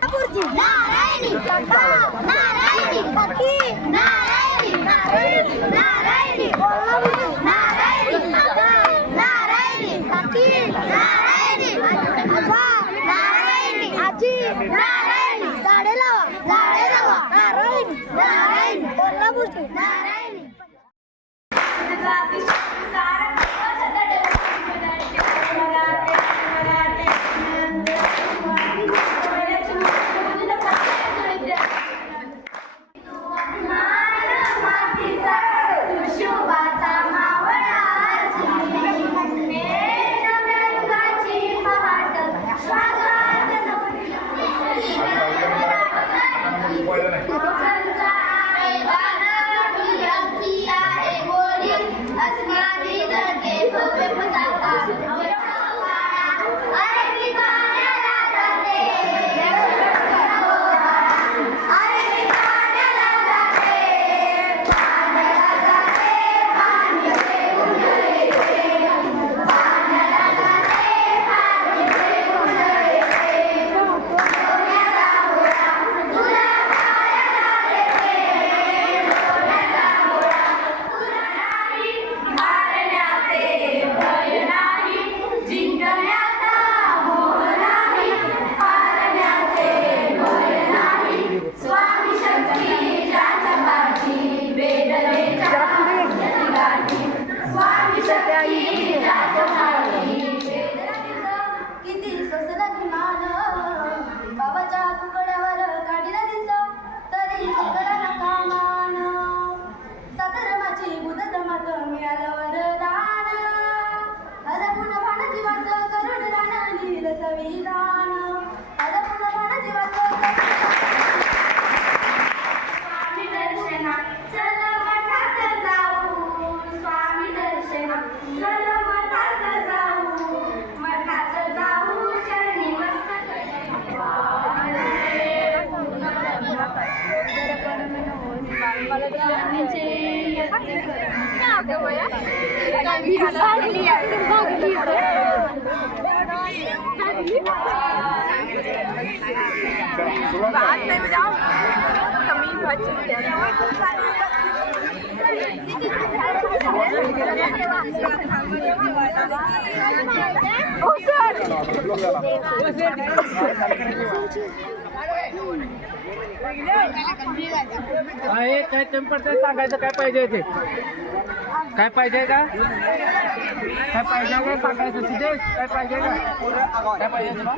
नारायणी नारायणी सखी नारायणी नारायणी नारायणी नारायणी सखी नारायणी नारायणी आजी नारायणी झाडे लावा नारायणी नारायणी कोल्हापूरची नारायणी काय टेम्परेचर सांगायचं काय पाहिजे ते काय पाहिजे का काय पाहिजे का सांगायचं सिद्धेश काय पाहिजे का काय पाहिजे तुला